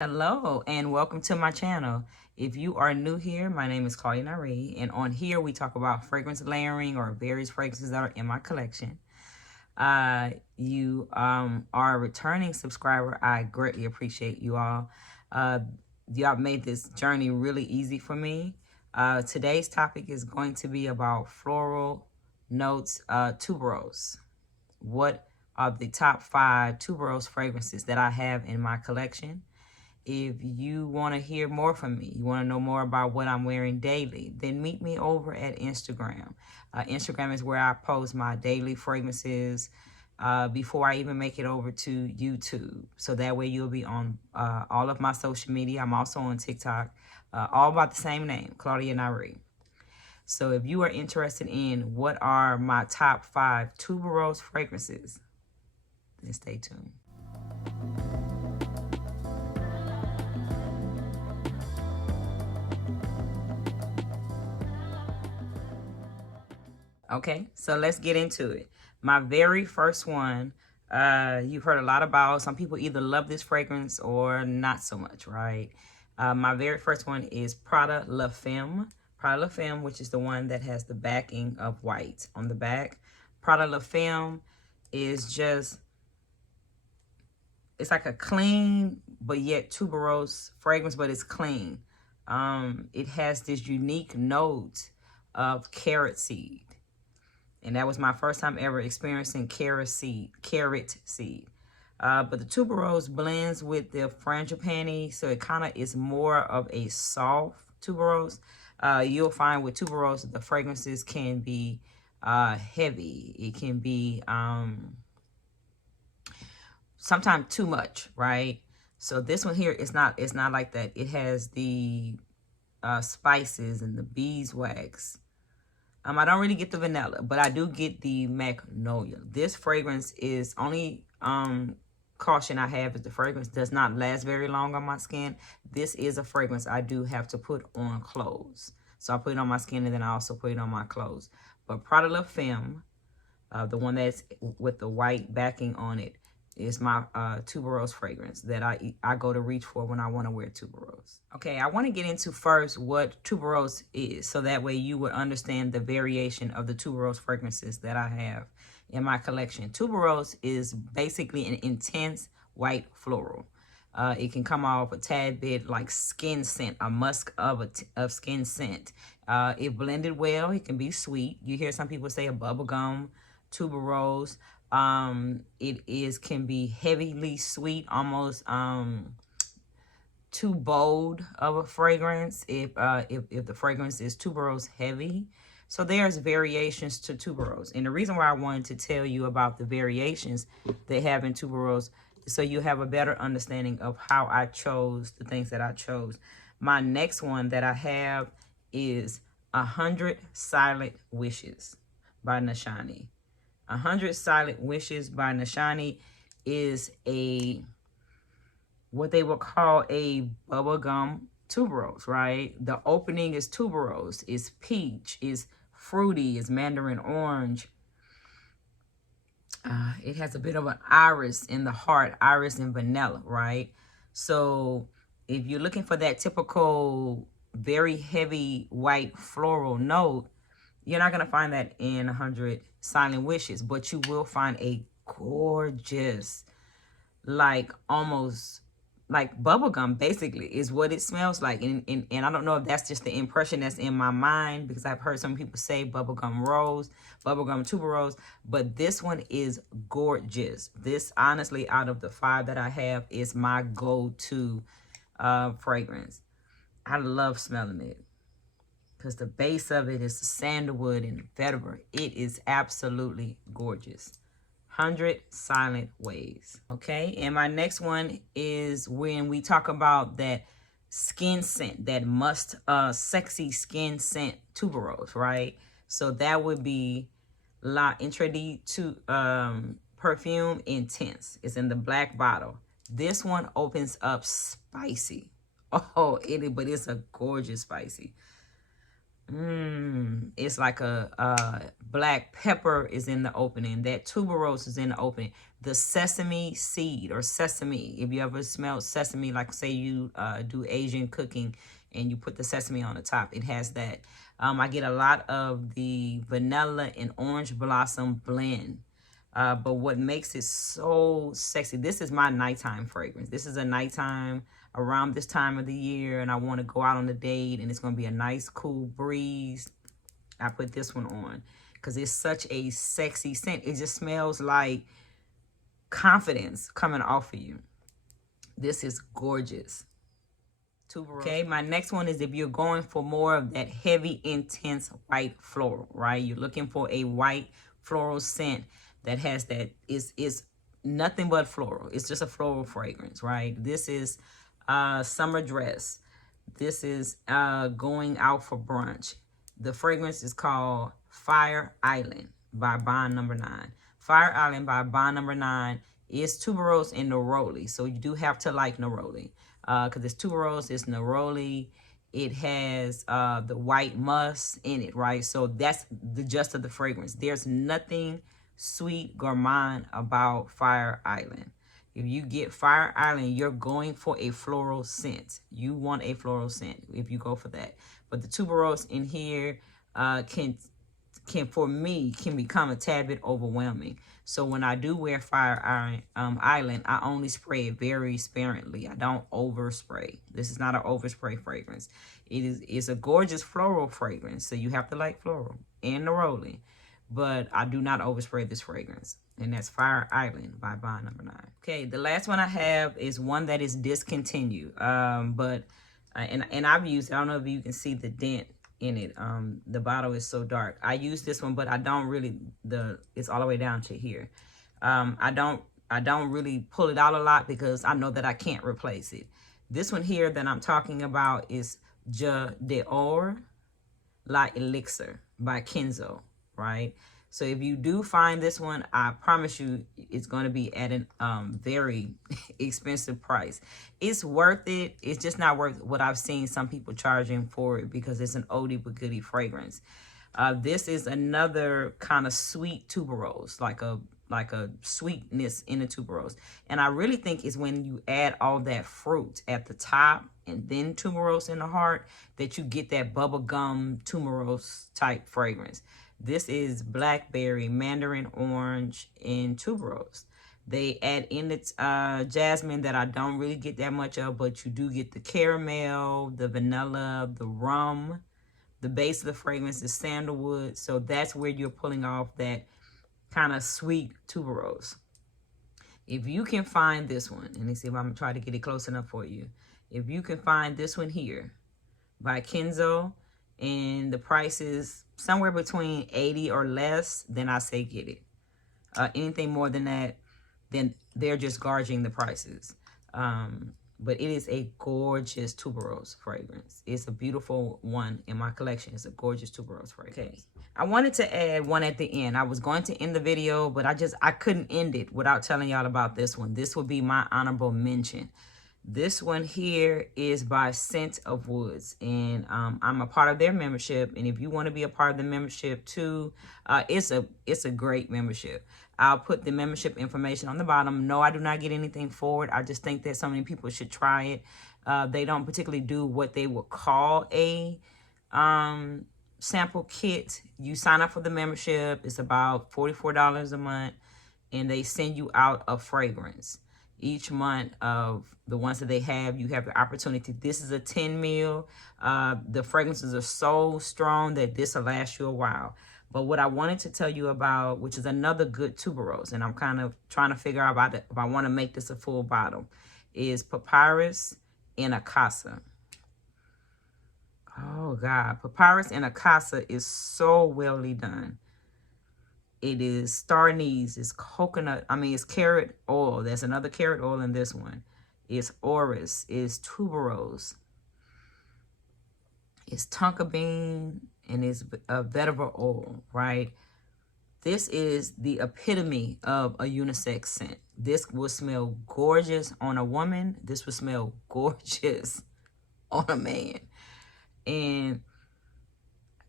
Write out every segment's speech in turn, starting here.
Hello and welcome to my channel. If you are new here, my name is Claudia Nyree, and on here we talk about fragrance layering or various fragrances that are in my collection. You are a returning subscriber. I greatly appreciate you all. Y'all made this journey really easy for me. Today's topic is going to be about floral notes, tuberose. What are the top 5 tuberose fragrances that I have in my collection? If you want to hear more from me, you want to know more about what I'm wearing daily, then meet me over at Instagram. Instagram is where I post my daily fragrances before I even make it over to YouTube. So that way you'll be on all of my social media. I'm also on TikTok, all about the same name, Claudia Nyree. So if you are interested in what are my top 5 tuberose fragrances, then stay tuned. Okay, so let's get into it. My very first one, you've heard a lot about. Some people either love this fragrance or not so much, right? My very first one is Prada La Femme. Prada La Femme, which is the one that has the backing of white on the back. Prada La Femme is just, it's like a clean but yet tuberose fragrance, but it's clean. It has this unique note of carrot seed. And that was my first time ever experiencing carrot seed. But the tuberose blends with the frangipani, so it kind of is more of a soft tuberose. You'll find with tuberose, the fragrances can be heavy. It can be sometimes too much, right? So this one here is not like that. It has the spices and the beeswax. I don't really get the vanilla, but I do get the magnolia. This fragrance is only caution I have is the fragrance does not last very long on my skin. This is a fragrance I do have to put on clothes. So I put it on my skin and then I also put it on my clothes. But Prada La Femme, the one that's with the white backing on it, is my tuberose fragrance that I go to reach for when I want to wear tuberose. Okay, I want to get into first what tuberose is, so that way you would understand the variation of the tuberose fragrances that I have in my collection. Tuberose is basically an intense white floral. It can come off a tad bit like skin scent, a musk of skin scent. If blended well, it can be sweet. You hear some people say a bubblegum tuberose. It can be heavily sweet, almost too bold of a fragrance if the fragrance is tuberose heavy. So there's variations to tuberose, and the reason why I wanted to tell you about the variations they have in tuberose is so you have a better understanding of how I chose the things that I chose. My next one that I have is 100 Silent Wishes by Nashani. 100 Silent Wishes by Nashani is what they would call a bubblegum tuberose, right? The opening is tuberose, is peach, is fruity, is mandarin orange. It has a bit of an iris in the heart, iris and vanilla, right? So if you're looking for that typical very heavy white floral note, you're not going to find that in 100 Silent Wishes, but you will find a gorgeous, like almost like bubblegum, basically, is what it smells like. And I don't know if that's just the impression that's in my mind, because I've heard some people say bubblegum rose, bubblegum tuberose, but this one is gorgeous. This, honestly, out of the 5 that I have, is my go-to fragrance. I love smelling it, because the base of it is the sandalwood and vetiver. It is absolutely gorgeous. 100 Silent Ways. Okay, and my next one is when we talk about that skin scent, that sexy skin scent tuberose, right? So that would be La Entrée to Perfume Intense. It's in the black bottle. This one opens up spicy. Oh, but it's a gorgeous spicy. It's like a black pepper is in the opening. That tuberose is in the opening. The sesame seed or sesame, if you ever smelled sesame, like say you do Asian cooking and you put the sesame on the top, it has that. I get a lot of the vanilla and orange blossom blend. But what makes it so sexy, this is my nighttime fragrance. This is a nighttime around this time of the year, and I want to go out on a date, and it's going to be a nice, cool breeze. I put this one on because it's such a sexy scent. It just smells like confidence coming off of you. This is gorgeous. Okay, my next one is if you're going for more of that heavy, intense white floral, right? You're looking for a white floral scent that has that is nothing but floral. It's just a floral fragrance, right? This is summer dress. This is going out for brunch. The fragrance is called Fire Island by Bond Number 9. Fire Island by Bond Number 9 is tuberose and neroli. So you do have to like neroli. Because it's tuberose, it's neroli. It has the white musk in it, right? So that's the gist of the fragrance. There's nothing sweet gourmand about Fire Island. If you get Fire Island, you're going for a floral scent. You want a floral scent if you go for that. But the tuberose in here can for me can become a tad bit overwhelming. So when I do wear Fire Island, I only spray it very sparingly. I don't overspray. This is not an overspray fragrance. It's a gorgeous floral fragrance. So you have to like floral and neroli. But I do not overspray this fragrance. And that's Fire Island by Bond Number 9. Okay, the last one I have is one that is discontinued. And I've used it. I don't know if you can see the dent in it. The bottle is so dark. I use this one, but I don't really, it's all the way down to here. I don't really pull it out a lot because I know that I can't replace it. This one here that I'm talking about is Je Dehors La Elixir by KENZO. Right? So if you do find this one, I promise you it's going to be at a very expensive price. It's worth it. It's just not worth what I've seen some people charging for it because it's an oldie but goodie fragrance. This is another kind of sweet tuberose, like a sweetness in the tuberose. And I really think it's when you add all that fruit at the top and then tuberose in the heart that you get that bubblegum tuberose type fragrance. This is blackberry, mandarin orange, and tuberose. They add in its jasmine that I don't really get that much of, but you do get the caramel, the vanilla, the rum. The base of the fragrance is sandalwood. So that's where you're pulling off that kind of sweet tuberose. If you can find this one, and let's see if I'm going to try to get it close enough for you. If you can find this one here by KENZO, and the price is somewhere between 80 or less, then I say get it. Anything more than that, then they're just gauging the prices. But it is a gorgeous tuberose fragrance. It's a beautiful one in my collection. It's a gorgeous tuberose fragrance. Okay. I wanted to add one at the end. I was going to end the video, but I couldn't end it without telling y'all about this one. This will be my honorable mention. This one here is by Scent of Woods, and I'm a part of their membership. And if you want to be a part of the membership too, it's a great membership. I'll put the membership information on the bottom. No, I do not get anything for it. I just think that so many people should try it. They don't particularly do what they would call a sample kit. You sign up for the membership. It's about $44 a month, and they send you out a fragrance. Each month of the ones that they have, you have the opportunity. This is a 10 mil. The fragrances are so strong that this will last you a while. But what I wanted to tell you about, which is another good tuberose, and I'm kind of trying to figure out about it, if I want to make this a full bottle, is Papyrus and ACACIA. Oh, God. Papyrus and ACACIA is so well done. It is star anise, it's coconut, it's carrot oil. There's another carrot oil in this one. It's orris, it's tuberose, it's tonka bean, and it's vetiver oil, right? This is the epitome of a unisex scent. This will smell gorgeous on a woman. This will smell gorgeous on a man. And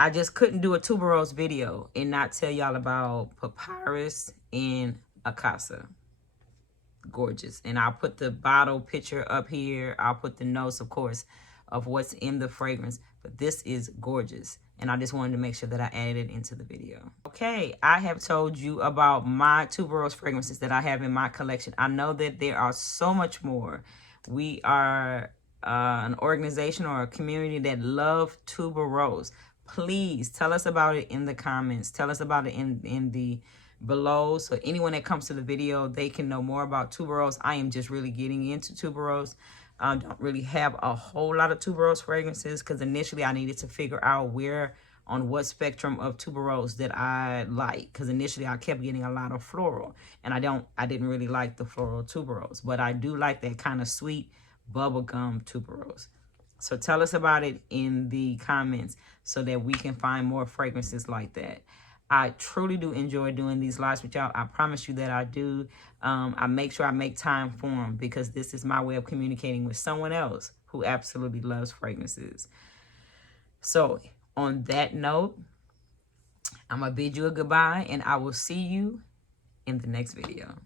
I just couldn't do a tuberose video and not tell y'all about Papyrus and ACACIA. Gorgeous. And I'll put the bottle picture up here. I'll put the notes, of course, of what's in the fragrance. But this is gorgeous. And I just wanted to make sure that I added it into the video. Okay, I have told you about my tuberose fragrances that I have in my collection. I know that there are so much more. We are an organization or a community that love tuberose. Please tell us about it in the comments. Tell us about it in the below, so anyone that comes to the video, they can know more about tuberose. I am just really getting into tuberose. I don't really have a whole lot of tuberose fragrances because initially I needed to figure out where on what spectrum of tuberose that I like, because initially I kept getting a lot of floral, and I didn't really like the floral tuberose, but I do like that kind of sweet bubblegum tuberose. So tell us about it in the comments so that we can find more fragrances like that. I truly do enjoy doing these lives with y'all. I promise you that I do. I make sure I make time for them because this is my way of communicating with someone else who absolutely loves fragrances. So on that note, I'm going to bid you a goodbye, and I will see you in the next video.